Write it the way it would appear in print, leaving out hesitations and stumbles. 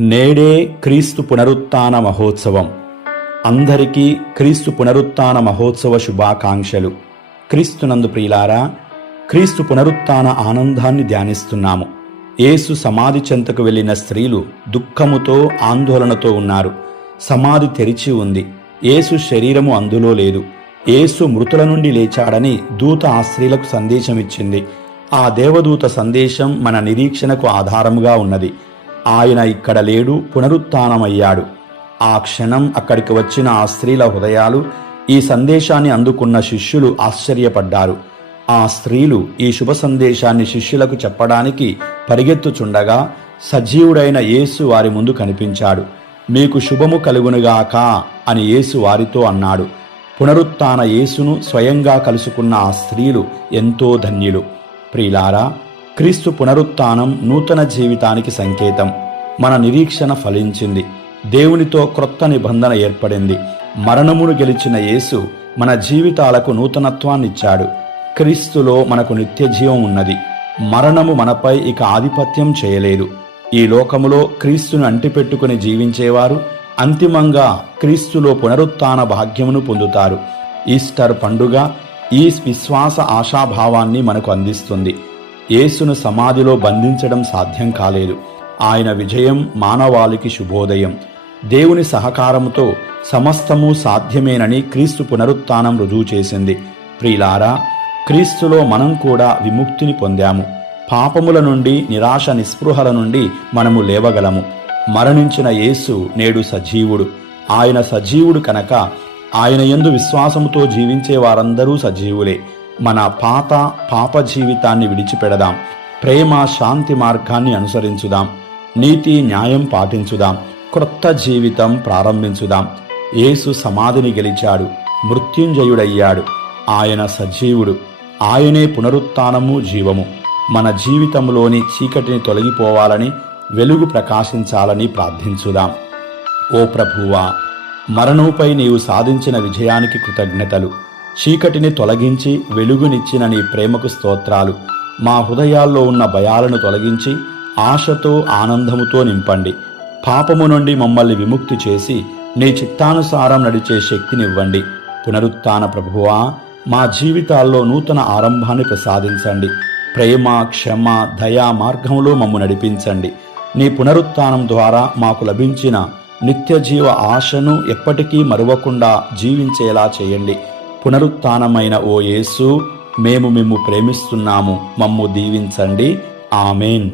నేడే క్రీస్తు పునరుత్థాన మహోత్సవం. అందరికీ క్రీస్తు పునరుత్థాన మహోత్సవ శుభాకాంక్షలు. క్రీస్తునందు ప్రియులారా, క్రీస్తు పునరుత్థాన ఆనందాన్ని ధ్యానిస్తున్నాము. యేసు సమాధి చెంతకు వెళ్లిన స్త్రీలు దుఃఖముతో ఆందోళనతో ఉన్నారు. సమాధి తెరిచి ఉంది. యేసు శరీరము అందులో లేదు. యేసు మృతుల నుండి లేచాడని దూత ఆ స్త్రీలకు సందేశమిచ్చింది. ఆ దేవదూత సందేశం మన నిరీక్షణకు ఆధారముగా ఉన్నది. ఆయన ఇక్కడ లేడు, పునరుత్థానమయ్యాడు. ఆ క్షణం అక్కడికి వచ్చిన ఆ స్త్రీల హృదయాలు, ఈ సందేశాన్ని అందుకున్న శిష్యులు ఆశ్చర్యపడ్డారు. ఆ స్త్రీలు ఈ శుభ సందేశాన్ని శిష్యులకు చెప్పడానికి పరిగెత్తుచుండగా సజీవుడైన యేసు వారి ముందు కనిపించాడు. మీకు శుభము కలుగునుగాక అని యేసు వారితో అన్నాడు. పునరుత్థాన యేసును స్వయంగా కలుసుకున్న ఆ స్త్రీలు ఎంతో ధన్యులు. ప్రియులారా, క్రీస్తు పునరుత్థానం నూతన జీవితానికి సంకేతం. మన నిరీక్షణ ఫలించింది. దేవునితో క్రొత్త నిబంధన ఏర్పడింది. మరణమును గెలిచిన యేసు మన జీవితాలకు నూతనత్వాన్నిచ్చాడు. క్రీస్తులో మనకు నిత్య జీవం ఉన్నది. మరణము మనపై ఇక ఆధిపత్యం చేయలేదు. ఈ లోకములో క్రీస్తును అంటిపెట్టుకుని జీవించేవారు అంతిమంగా క్రీస్తులో పునరుత్థాన భాగ్యమును పొందుతారు. ఈస్టర్ పండుగ ఈ విశ్వాస ఆశాభావాన్ని మనకు అందిస్తుంది. యేసును సమాధిలో బంధించడం సాధ్యం కాలేదు. ఆయన విజయం మానవాళికి శుభోదయం. దేవుని సహకారముతో సమస్తము సాధ్యమేనని క్రీస్తు పునరుత్థానం రుజువు చేసింది. ప్రియులారా, క్రీస్తులో మనం కూడా విముక్తిని పొందాము. పాపముల నుండి, నిరాశ నిస్పృహల నుండి మనము లేవగలము. మరణించిన యేసు నేడు సజీవుడు. ఆయన సజీవుడు కనుక ఆయన యందు విశ్వాసముతో జీవించే వారందరూ సజీవులే. మన పాప జీవితాన్ని విడిచిపెడదాం. ప్రేమ శాంతి మార్గాన్ని అనుసరించుదాం. నీతి న్యాయం పాటించుదాం. క్రొత్త జీవితం ప్రారంభించుదాం. యేసు సమాధిని గెలిచాడు, మృత్యుంజయుడయ్యాడు. ఆయన సజీవుడు. ఆయనే పునరుత్థానము, జీవము. మన జీవితంలోని చీకటిని తొలగిపోవాలని, వెలుగు ప్రకాశించాలని ప్రార్థించుదాం. ఓ ప్రభువా, మరణంపై నీవు సాధించిన విజయానికి కృతజ్ఞతలు. చీకటిని తొలగించి వెలుగునిచ్చిన నీ ప్రేమకు స్తోత్రాలు. మా హృదయాల్లో ఉన్న భయాలను తొలగించి ఆశతో, ఆనందముతో నింపండి. పాపము నుండి మమ్మల్ని విముక్తి చేసి నీ చిత్తానుసారం నడిచే శక్తినివ్వండి. పునరుత్థాన ప్రభువా, మా జీవితాల్లో నూతన ఆరంభాన్ని ప్రసాదించండి. ప్రేమ, క్షమ, దయా మార్గంలో మమ్ము నడిపించండి. నీ పునరుత్థానం ద్వారా మాకు లభించిన నిత్యజీవ ఆశను ఎప్పటికీ మరువకుండా జీవించేలా చేయండి. పునరుత్థానమైన ఓ యేసు, మేము మిమ్ము ప్రేమిస్తున్నాము. మమ్ము దీవించండి. ఆమేన్.